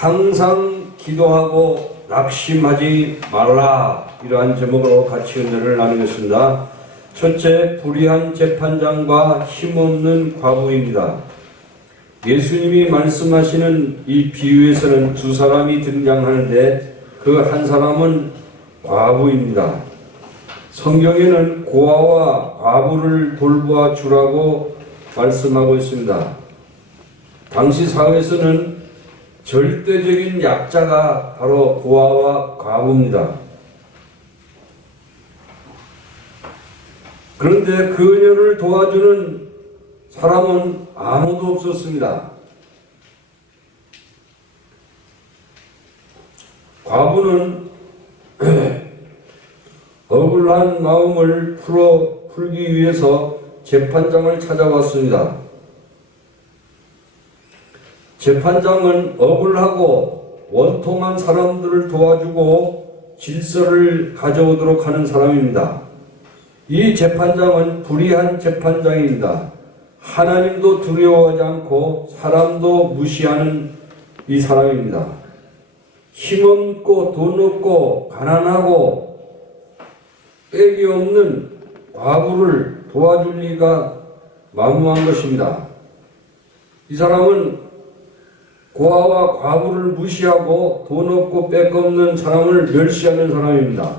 항상 기도하고 낙심하지 말라, 이러한 제목으로 같이 은혜를 나누겠습니다. 첫째, 불의한 재판장과 힘없는 과부입니다. 예수님이 말씀하시는 이 비유에서는 두 사람이 등장하는데 그 한 사람은 과부입니다. 성경에는 고아와 과부를 돌보아 주라고 말씀하고 있습니다. 당시 사회에서는 절대적인 약자가 바로 고아와 과부입니다. 그런데 그녀를 도와주는 사람은 아무도 없었습니다. 과부는 억울한 마음을 풀기 위해서 재판장을 찾아왔습니다. 재판장은 억울하고 원통한 사람들을 도와주고 질서를 가져오도록 하는 사람입니다. 이 재판장은 불의한 재판장입니다. 하나님도 두려워하지 않고 사람도 무시하는 이 사람입니다. 힘없고 돈 없고 가난하고 빽이 없는 과부를 도와줄 리가 만무한 것입니다. 이 사람은 고아와 과부를 무시하고 돈 없고 빽 없는 사람을 멸시하는 사람입니다.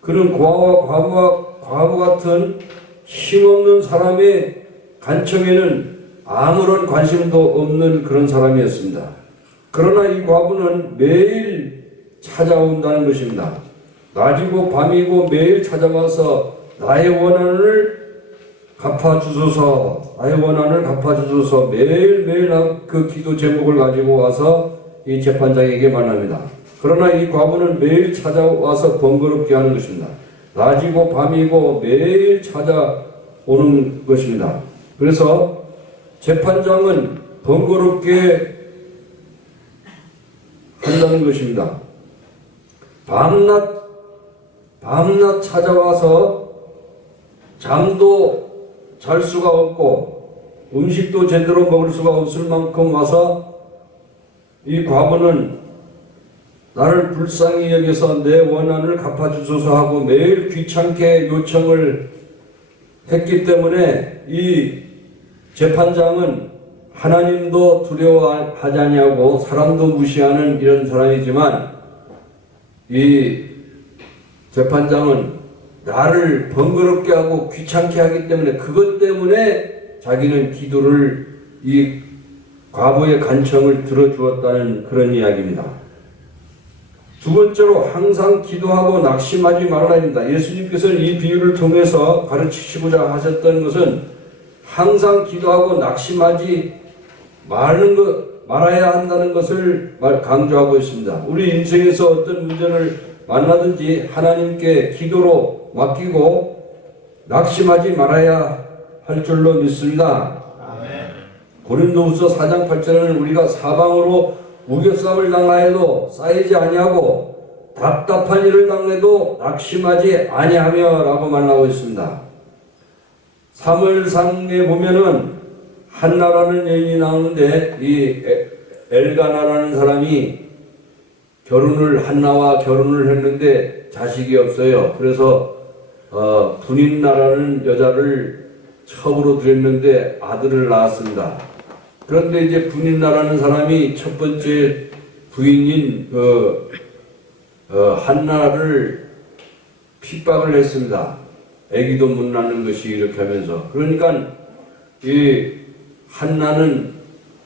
그는 고아와 과부 같은 힘없는 사람의 간청에는 아무런 관심도 없는 그런 사람이었습니다. 그러나 이 과부는 매일 찾아온다는 것입니다. 낮이고 밤이고 매일 찾아와서 나의 원한을 갚아주소서, 나의 원한을 갚아주소서, 매일매일 그 기도 제목을 가지고 와서 이 재판장에게 말합니다. 그러나 이 과부는 매일 찾아와서 번거롭게 하는 것입니다. 낮이고 밤이고 매일 찾아오는 것입니다. 그래서 재판장은 번거롭게 한다는 것입니다. 밤낮 찾아와서 잠도 잘 수가 없고 음식도 제대로 먹을 수가 없을 만큼 와서 이 과부는 나를 불쌍히 여겨서 내 원한을 갚아주소서 하고 매일 귀찮게 요청을 했기 때문에 이 재판장은 하나님도 두려워하지 아니하고 사람도 무시하는 이런 사람이지만 이 재판장은 나를 번거롭게 하고 귀찮게 하기 때문에 그것 때문에 자기는 기도를 이 과부의 간청을 들어주었다는 그런 이야기입니다. 두 번째로 항상 기도하고 낙심하지 말라입니다. 예수님께서는 이 비유를 통해서 가르치시고자 하셨던 것은 항상 기도하고 낙심하지 말아야 한다는 것을 강조하고 있습니다. 우리 인생에서 어떤 문제를 만나든지 하나님께 기도로 맡기고 낙심하지 말아야 할 줄로 믿습니다. 아멘. 고린도후서 4장 8절에는 우리가 사방으로 우겨쌈을 당하여도 쌓이지 아니하고 답답한 일을 당해도 낙심하지 아니하며 라고 말하고 있습니다. 사무엘상에 보면은 한나라는 여인이 나오는데 이 엘가나라는 사람이 한나와 결혼을 했는데 자식이 없어요. 그래서 분인나라는 여자를 첩으로 들였는데 아들을 낳았습니다. 그런데 이제 분인나라는 사람이 첫 번째 부인인 한나를 핍박을 했습니다. 아기도 못 낳는 것이 이렇게 하면서. 그러니까 이 한나는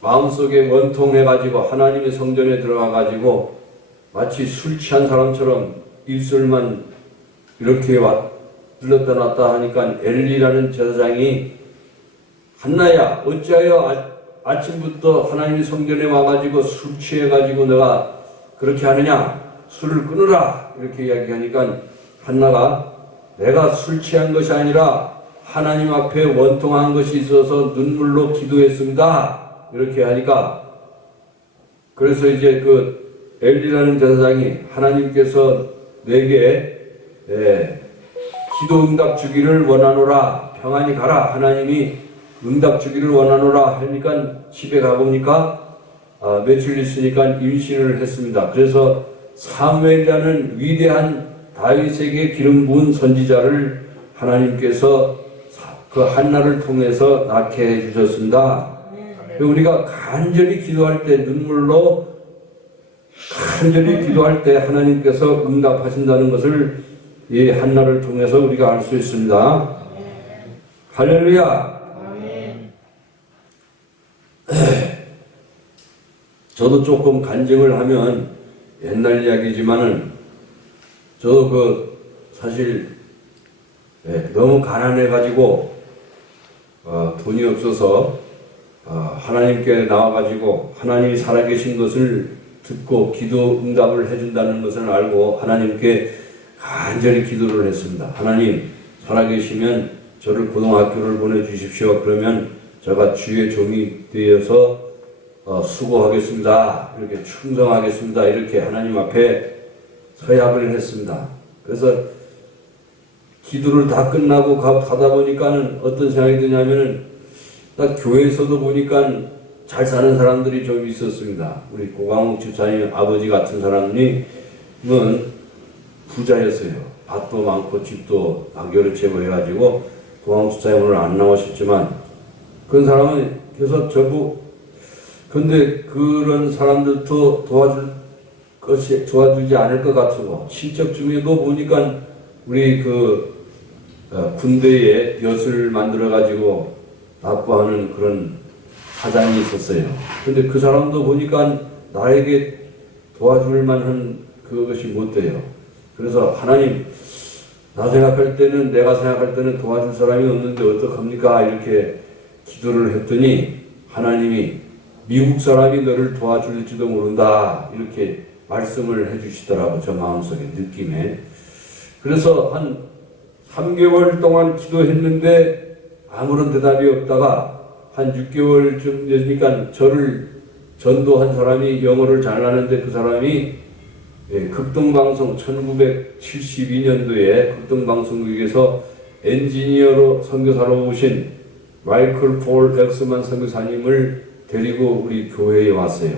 마음속에 원통해가지고 하나님의 성전에 들어가가지고 마치 술 취한 사람처럼 입술만 이렇게 들렀다 놨다 하니까 엘리라는 제사장이 한나야 어찌하여 아침부터 하나님의 성전에 와가지고 술 취해가지고 내가 그렇게 하느냐, 술을 끊으라 이렇게 이야기하니까 한나가 내가 술 취한 것이 아니라 하나님 앞에 원통한 것이 있어서 눈물로 기도했습니다 이렇게 하니까, 그래서 이제 그 엘리라는 제사장이 하나님께서 내게 기도 응답 주기를 원하노라, 평안히 가라, 하나님이 응답 주기를 원하노라 하니까 집에 가보니까 며칠 있으니까 임신을 했습니다. 그래서 사무엘이라는 위대한 다윗에게 기름 부은 선지자를 하나님께서 그 한나를 통해서 낳게 해주셨습니다. 우리가 간절히 기도할 때, 눈물로 간절히 기도할 때 하나님께서 응답하신다는 것을 이 한나를 통해서 우리가 알 수 있습니다. 할렐루야. 저도 조금 간증을 하면 옛날 이야기지만은 사실 너무 가난해가지고 돈이 없어서 하나님께 나와가지고 하나님이 살아계신 것을 듣고 기도 응답을 해준다는 것을 알고 하나님께 간절히 기도를 했습니다. 하나님 살아계시면 저를 고등학교를 보내주십시오. 그러면 제가 주의 종이 되어서 수고하겠습니다. 이렇게 충성하겠습니다. 이렇게 하나님 앞에 서약을 했습니다. 그래서 기도를 다 끝나고 가다 보니까는 어떤 생각이 드냐면은 딱 교회에서도 보니까 잘 사는 사람들이 좀 있었습니다. 우리 고광욱 집사님 아버지 같은 사람은 부자였어요. 밭도 많고 집도 낙엽을 제거해가지고 고광욱 집사님 오늘 안 나오셨지만 그런 사람은 계속 근데 그런 사람들도 도와주지 않을 것 같고 친척 중에도 보니까 우리 군대에 엿을 만들어 가지고 납부하는 그런 사장이 있었어요. 근데 그 사람도 보니까 나에게 도와줄 만한 그것이 못 돼요. 그래서 하나님, 내가 생각할 때는 도와줄 사람이 없는데 어떡합니까? 이렇게 기도를 했더니 하나님이 미국 사람이 너를 도와줄지도 모른다. 이렇게 말씀을 해주시더라고, 저 마음속에, 느낌에. 그래서 한 3개월 동안 기도했는데 아무런 대답이 없다가 한 6개월쯤 되니까 저를 전도한 사람이 영어를 잘하는데 그 사람이 극동방송 1972년도에 극동방송국에서 엔지니어로 선교사로 오신 마이클 폴 엑스만 선교사님을 데리고 우리 교회에 왔어요.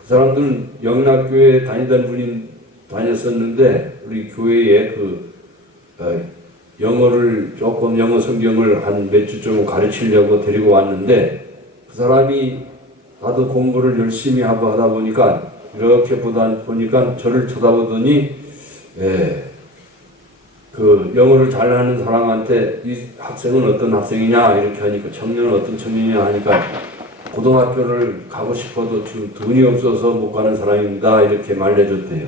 그 사람들은 영락교회 다녔었는데 우리 교회에 영어 성경을 한 몇 주 좀 가르치려고 데리고 왔는데 그 사람이 나도 공부를 열심히 하고 하다 보니까 이렇게 보니까 저를 쳐다보더니 그 영어를 잘하는 사람한테 이 학생은 어떤 학생이냐 이렇게 하니까 청년은 어떤 청년이냐 하니까 고등학교를 가고 싶어도 지금 돈이 없어서 못 가는 사람입니다 이렇게 말해줬대요.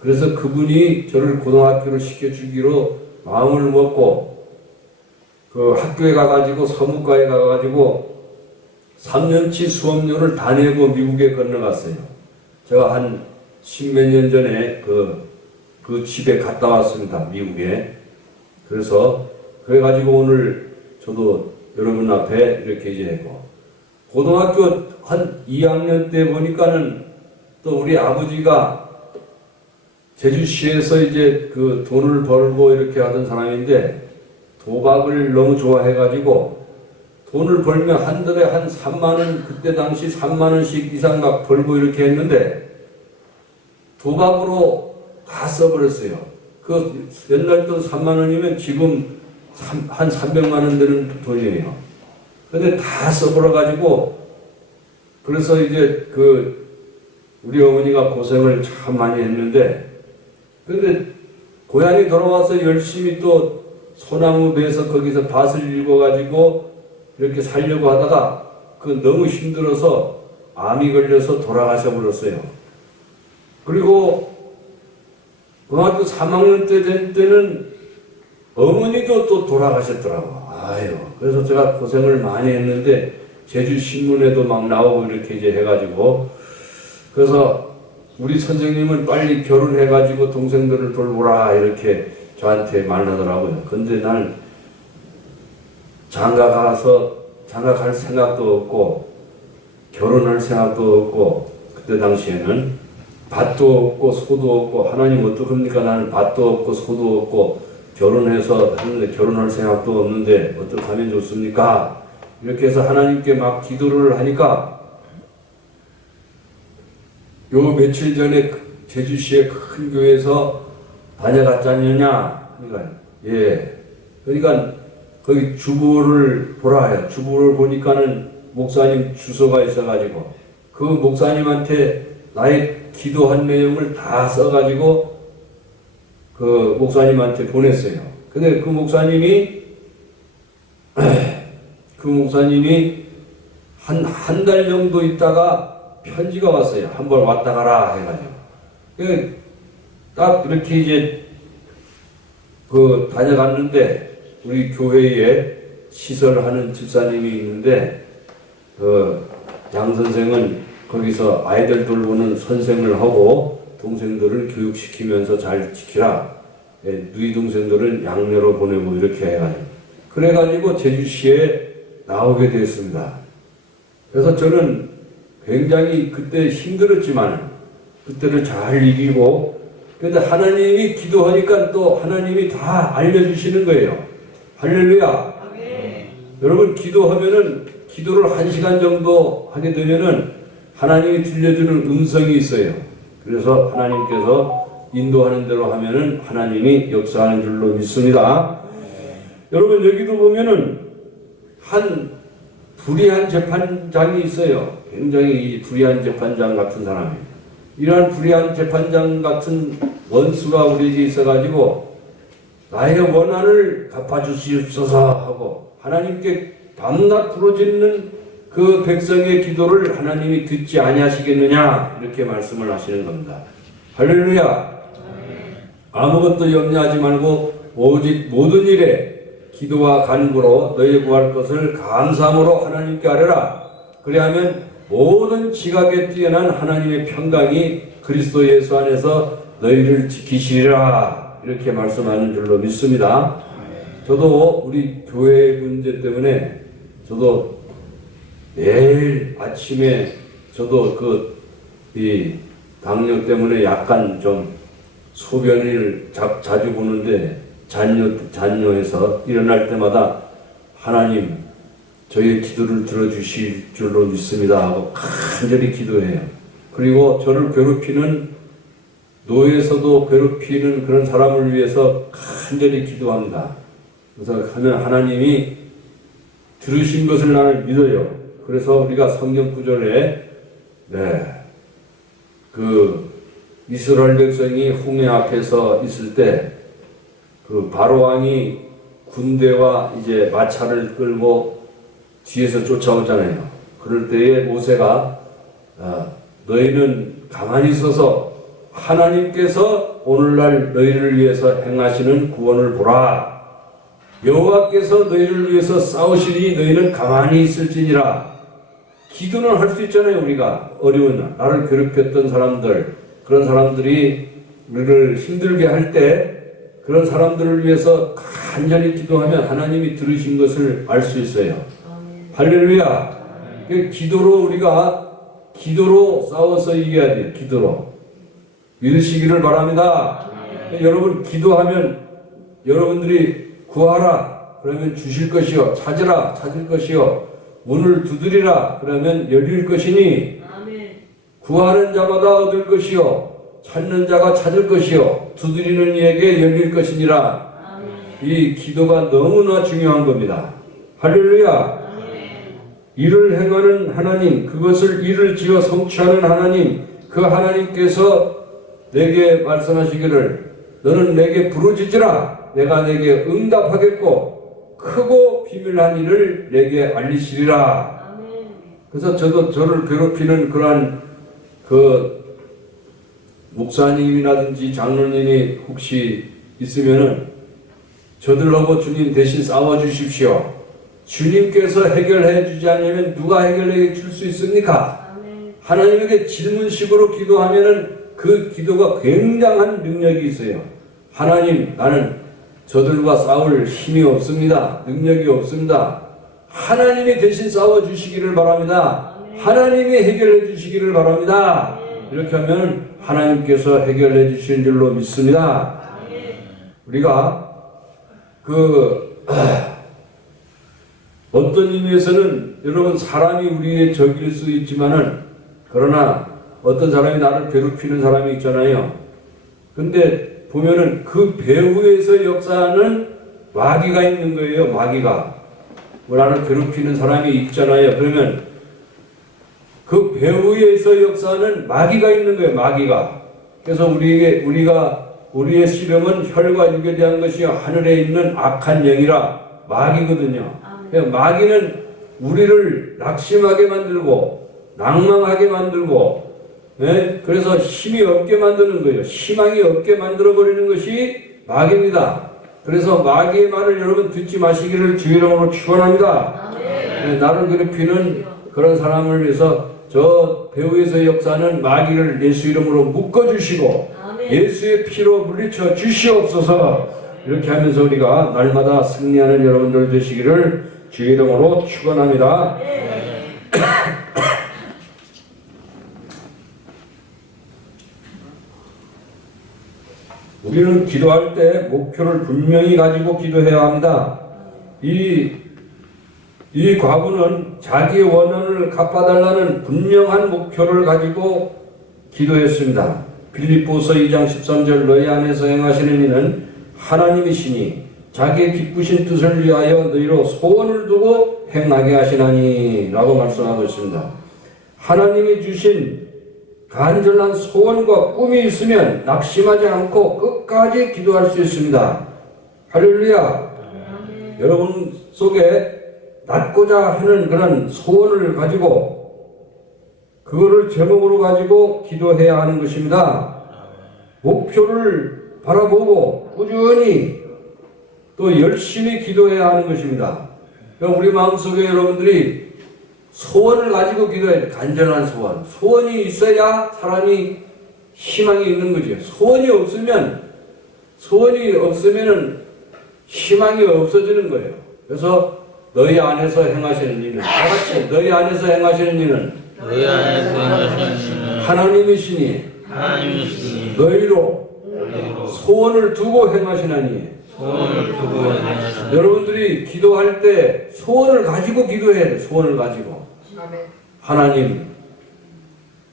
그래서 그분이 저를 고등학교를 시켜주기로 마음을 먹고 그 학교에 가가지고 서무과에 가가지고 3년치 수업료를 다 내고 미국에 건너갔어요. 제가 한 10몇 년 전에 그 집에 갔다 왔습니다. 미국에. 그래가지고 오늘 저도 여러분 앞에 이렇게 이제 했고 고등학교 한 2학년 때 보니까는 또 우리 아버지가 제주시에서 이제 그 돈을 벌고 이렇게 하던 사람인데 도박을 너무 좋아해가지고 돈을 벌면 한 달에 한 3만원, 그때 당시 3만원씩 이상 막 벌고 이렇게 했는데 도박으로 다 써버렸어요. 그 옛날 돈 3만원이면 지금 한 300만원 되는 돈이에요. 근데 다 써버려가지고 그래서 이제 우리 어머니가 고생을 참 많이 했는데 근데 고향에 돌아와서 열심히 또 소나무 베서 거기서 밭을 읽어가지고 이렇게 살려고 하다가 너무 힘들어서 암이 걸려서 돌아가셔 버렸어요. 그리고 고등학교 3학년 때 된 때는 어머니도 또 돌아가셨더라고. 그래서 제가 고생을 많이 했는데 제주 신문에도 막 나오고 이렇게 이제 해가지고 그래서 우리 선생님은 빨리 결혼해가지고 동생들을 돌보라 이렇게 저한테 말하더라고요. 근데 난 장가갈 생각도 없고 결혼할 생각도 없고 그때 당시에는 밭도 없고 소도 없고 하나님 어떡합니까? 나는 밭도 없고 소도 없고 결혼해서 하는데 결혼할 생각도 없는데 어떡하면 좋습니까? 이렇게 해서 하나님께 막 기도를 하니까 요 며칠 전에 제주시의 큰 교회에서 다녀갔지 않느냐? 그러니까, 예. 그러니까, 거기 주보를 보라 해요. 주보를 보니까는 목사님 주소가 있어가지고, 그 목사님한테 나의 기도한 내용을 다 써가지고, 그 목사님한테 보냈어요. 근데 그 목사님이 한 달 정도 있다가 편지가 왔어요. 한번 왔다 가라 해가지고. 딱 이렇게 이제 다녀갔는데, 우리 교회에 시설하는 집사님이 있는데, 양 선생은 거기서 아이들 돌보는 선생을 하고 동생들을 교육시키면서 잘 지키라. 누이 동생들은 양녀로 보내고 이렇게 해가지고. 그래가지고 제주시에 나오게 됐습니다. 그래서 저는 굉장히 그때 힘들었지만 그때를 잘 이기고, 근데 하나님이 기도하니까 또 하나님이 다 알려주시는 거예요. 할렐루야. 여러분, 기도하면은, 기도를 1시간 정도 하게 되면은 하나님이 들려주는 음성이 있어요. 그래서 하나님께서 인도하는 대로 하면은 하나님이 역사하는 줄로 믿습니다. 여러분, 여기도 보면은 한 불의한 재판장이 있어요. 굉장히 불의한 재판장 같은 사람이. 이러한 불의한 재판장 같은 원수가 우리에게 있어가지고 나의 원한을 갚아주시옵소서 하고 하나님께 밤낮 부르짖는 그 백성의 기도를 하나님이 듣지 아니하시겠느냐, 이렇게 말씀을 하시는 겁니다. 할렐루야. 아무것도 염려하지 말고 오직 모든 일에 기도와 간구로 너희 구할 것을 감사함으로 하나님께 아뢰라. 그리하면 모든 지각에 뛰어난 하나님의 평강이 그리스도 예수 안에서 너희를 지키시리라, 이렇게 말씀하는 줄로 믿습니다. 저도 우리 교회 문제 때문에 저도 매일 아침에 저도 이 당뇨 때문에 약간 좀 소변을 자주 보는데 잔뇨해서 일어날 때마다 하나님 저희의 기도를 들어주실 줄로 믿습니다 하고 간절히 기도해요. 그리고 저를 괴롭히는, 노예에서도 괴롭히는 그런 사람을 위해서 간절히 기도합니다. 그래서 하면 하나님이 들으신 것을 나는 믿어요. 그래서 우리가 성경 구절에 이스라엘 백성이 홍해 앞에서 있을 때 바로 왕이 군대와 이제 마차를 끌고 뒤에서 쫓아오잖아요. 그럴 때에 모세가 너희는 가만히 있어서 하나님께서 오늘날 너희를 위해서 행하시는 구원을 보라. 여호와께서 너희를 위해서 싸우시니 너희는 가만히 있을지니라. 기도는 할 수 있잖아요. 우리가 어려운, 나를 괴롭혔던 사람들, 그런 사람들이 우리를 힘들게 할 때 그런 사람들을 위해서 간절히 기도하면 하나님이 들으신 것을 알 수 있어요. 할렐루야. 기도로 싸워서 이겨야 돼요. 기도로 믿으시기를 바랍니다. 여러분, 기도하면 여러분들이 구하라 그러면 주실 것이요, 찾으라 찾을 것이요, 문을 두드리라 그러면 열릴 것이니, 구하는 자마다 얻을 것이요 찾는 자가 찾을 것이요 두드리는 이에게 열릴 것이니라. 이 기도가 너무나 중요한 겁니다. 할렐루야. 일을 행하는 하나님, 그것을 일을 지어 성취하는 하나님, 그 하나님께서 내게 말씀하시기를 너는 내게 부르짖으라. 내가 내게 응답하겠고 크고 비밀한 일을 내게 알리시리라. 그래서 저를 괴롭히는 그러한 목사님이라든지 장로님이 혹시 있으면은 저들하고 주님 대신 싸워주십시오. 주님께서 해결해 주지 않으면 누가 해결해 줄 수 있습니까? 하나님에게 질문식으로 기도하면은 그 기도가 굉장한 능력이 있어요. 하나님, 나는 저들과 싸울 힘이 없습니다. 능력이 없습니다. 하나님이 대신 싸워주시기를 바랍니다. 하나님이 해결해 주시기를 바랍니다. 이렇게 하면 하나님께서 해결해 주시는 줄로 믿습니다. 우리가 어떤 의미에서는 여러분 사람이 우리의 적일 수 있지만은, 그러나 어떤 사람이 나를 괴롭히는 사람이 있잖아요. 근데 보면은 그 배후에서 역사하는 마귀가 있는 거예요. 마귀가. 뭐 나를 괴롭히는 사람이 있잖아요. 그러면 그 배후에서 역사하는 마귀가 있는 거예요. 마귀가. 그래서 우리의 씨름은 혈과 육에 대한 것이 하늘에 있는 악한 영이라 마귀거든요. 마귀는 우리를 낙심하게 만들고 낭망하게 만들고, 예? 그래서 힘이 없게 만드는 거예요. 희망이 없게 만들어버리는 것이 마귀입니다. 그래서 마귀의 말을 여러분 듣지 마시기를 주의 이름으로 축원합니다. 예, 나를 괴롭히는 그런 사람을 위해서 저 배후에서 역사하는 마귀를 예수 이름으로 묶어주시고 예수의 피로 물리쳐 주시옵소서. 이렇게 하면서 우리가 날마다 승리하는 여러분들 되시기를 주의 이름으로 축원합니다. 우리는 기도할 때 목표를 분명히 가지고 기도해야 합니다. 이 과부는 자기의 원한을 갚아달라는 분명한 목표를 가지고 기도했습니다. 빌립보서 2장 13절 너희 안에서 행하시는 이는 하나님이시니 자기의 기쁘신 뜻을 위하여 너희로 소원을 두고 행하게 하시나니 라고 말씀하고 있습니다. 하나님이 주신 간절한 소원과 꿈이 있으면 낙심하지 않고 끝까지 기도할 수 있습니다. 할렐루야. 여러분 속에 낳고자 하는 그런 소원을 가지고 그거를 제목으로 가지고 기도해야 하는 것입니다. 목표를 바라보고 꾸준히 또 열심히 기도해야 하는 것입니다. 우리 마음속에 여러분들이 소원을 가지고 기도해야 돼. 간절한 소원. 소원이 있어야 사람이 희망이 있는 거죠. 소원이 없으면은 희망이 없어지는 거예요. 그래서 너희 안에서 행하시는 이는 다 같이 너희 안에서 행하시는 이는 하나님이시니 너희로 소원을 두고 행하시나니. 여러분들이 기도할 때 소원을 가지고 기도해야 돼. 소원을 가지고. 하나님,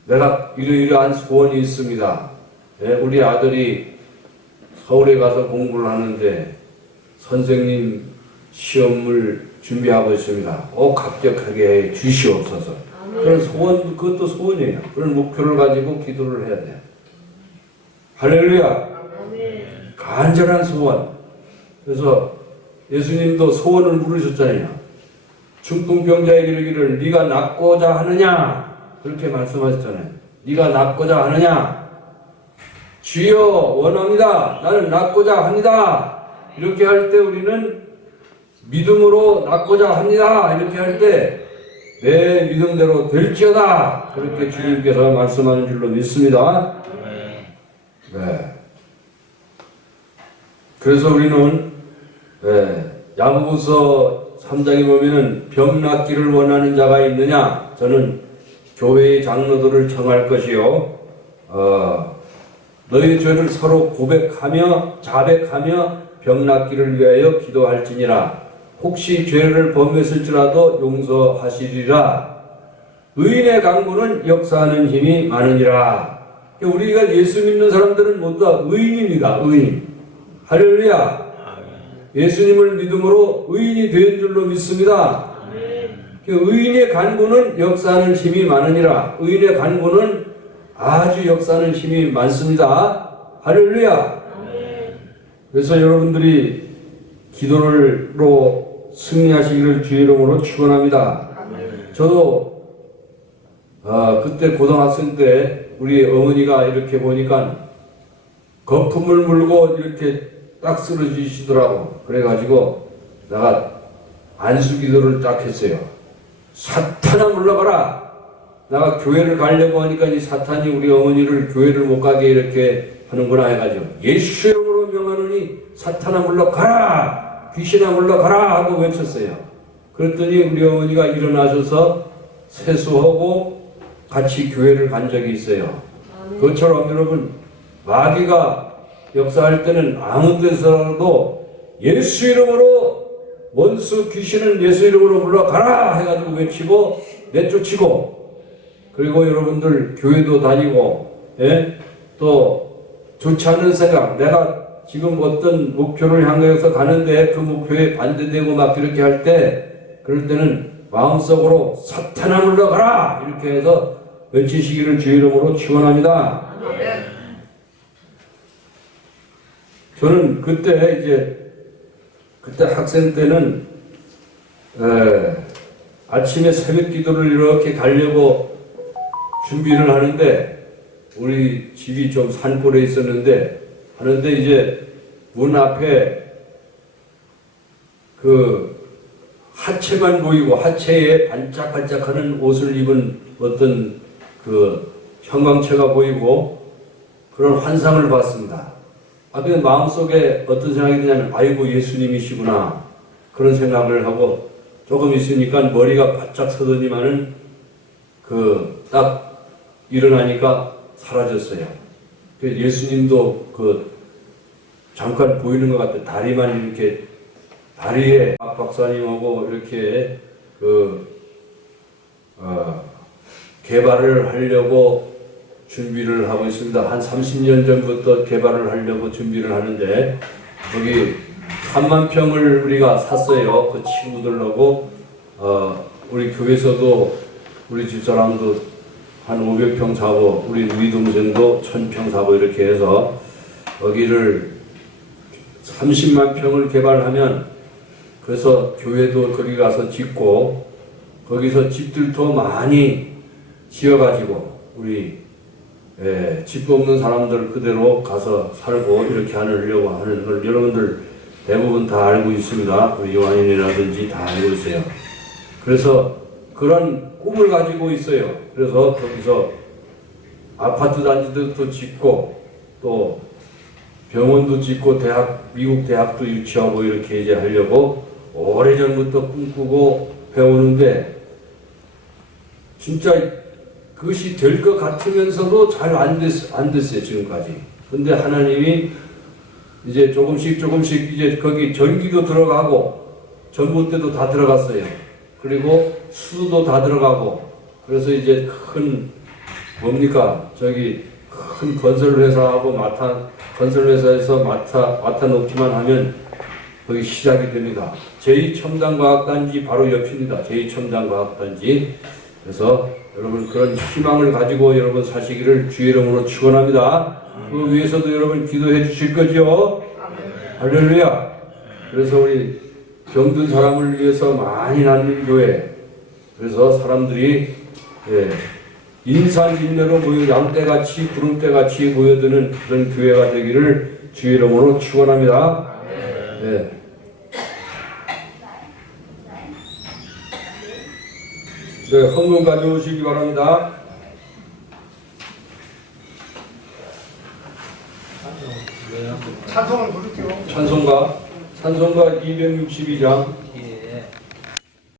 내가 이러이러한 소원이 있습니다. 네, 우리 아들이 서울에 가서 공부를 하는데 선생님 시험을 준비하고 있습니다. 합격하게 주시옵소서. 그런 소원, 그것도 소원이에요. 그런 목표를 가지고 기도를 해야 돼요. 할렐루야. 간절한 소원. 그래서 예수님도 소원을 물으셨잖아요. 중풍병자에게 이르기를 네가 낫고자 하느냐? 그렇게 말씀하셨잖아요. 네가 낫고자 하느냐? 주여 원합니다. 나는 낫고자 합니다. 이렇게 할 때 우리는 믿음으로 낫고자 합니다. 이렇게 할 때 내 믿음대로 될지어다. 그렇게 주님께서 말씀하는 줄로 믿습니다. 네. 그래서 우리는 야고보서 3장에 보면은 병 낫기를 원하는 자가 있느냐? 저는 교회의 장로들을 청할 것이요. 너희 죄를 서로 고백하며 자백하며 병 낫기를 위하여 기도할지니라. 혹시 죄를 범했을지라도 용서하시리라. 의인의 강구는 역사하는 힘이 많으니라. 우리가 예수 믿는 사람들은 모두 다 의인입니다. 의인. 할렐루야. 예수님을 믿음으로 의인이 된 줄로 믿습니다. 의인의 간구는 역사하는 힘이 많으니라. 의인의 간구는 아주 역사하는 힘이 많습니다. 할렐루야. 그래서 여러분들이 기도로 승리하시기를 주의 이름으로 축원합니다. 저도 그때 고등학생 때 우리 어머니가 이렇게 보니까 거품을 물고 이렇게 딱 쓰러지시더라고. 그래가지고 내가 안수기도를 딱 했어요. 사탄아 물러가라. 내가 교회를 가려고 하니까 이 사탄이 우리 어머니를 교회를 못 가게 이렇게 하는구나 해가지고 예수 이름으로 명하노니 사탄아 물러가라. 귀신아 물러가라 하고 외쳤어요. 그랬더니 우리 어머니가 일어나셔서 세수하고 같이 교회를 간 적이 있어요. 그것처럼 여러분 마귀가 역사할 때는 아무 데서라도 예수 이름으로 원수 귀신은 예수 이름으로 물러가라 해가지고 외치고 내쫓이고 그리고 여러분들 교회도 다니고, 예? 또 좋지 않은 생각, 내가 지금 어떤 목표를 향해서 가는데 그 목표에 반대되고 막 이렇게 할 때, 그럴 때는 마음속으로 사탄아 물러가라! 이렇게 해서 외치시기를 주의 이름으로 축원합니다. 저는 그때 학생 때는 아침에 새벽 기도를 이렇게 가려고 준비를 하는데, 우리 집이 좀 산골에 있었는데, 하는데 이제 문 앞에 그 하체만 보이고 하체에 반짝반짝하는 옷을 입은 어떤 그 형광체가 보이고 그런 환상을 봤습니다. 그 마음속에 어떤 생각이 드냐면, 아이고 예수님이시구나, 그런 생각을 하고 조금 있으니까 머리가 바짝 서더니만은 딱 일어나니까 사라졌어요. 예수님도 잠깐 보이는 것 같아요. 다리만 이렇게, 다리에 박 박사님하고 이렇게 개발을 하려고 준비를 하고 있습니다. 한 30년 전부터 개발을 하려고 준비를 하는데, 거기 3만 평을 우리가 샀어요. 그 친구들하고, 우리 교회에서도 우리 집사람도 한 500평 사고, 우리 동생도 1000평 사고, 이렇게 해서 거기를 30만 평을 개발하면, 그래서 교회도 거기 가서 짓고, 거기서 집들도 많이 지어가지고 우리 집 없는 사람들 그대로 가서 살고 이렇게 하려고 하는 걸 여러분들 대부분 다 알고 있습니다. 우리 요한인이라든지 다 알고 있어요. 그래서 그런 꿈을 가지고 있어요. 그래서 거기서 아파트 단지도 짓고 또 병원도 짓고 미국 대학도 유치하고 이렇게 이제 하려고 오래전부터 꿈꾸고 배우는데, 진짜 그것이 될 것 같으면서도 잘 안 됐어요, 지금까지. 근데 하나님이 이제 조금씩 이제 거기 전기도 들어가고, 전봇대도 다 들어갔어요. 그리고 수도 다 들어가고, 그래서 이제 큰 건설회사하고 건설회사에서 맡아 놓기만 하면 거기 시작이 됩니다. 제2첨단과학단지 바로 옆입니다. 제2첨단과학단지. 그래서 여러분 그런 희망을 가지고 여러분 사시기를 주의 이름으로 축원합니다. 그 위해서도 여러분 기도해 주실 거죠? 할렐루야. 그래서 우리 병든 사람을 위해서 많이 낳는 교회. 그래서 사람들이 인산인내로 모여 양떼같이 구름떼같이 모여드는 그런 교회가 되기를 주의 이름으로 축원합니다. 헌금 가져오시기 바랍니다. 찬송을 부를게요. 찬송가 262장.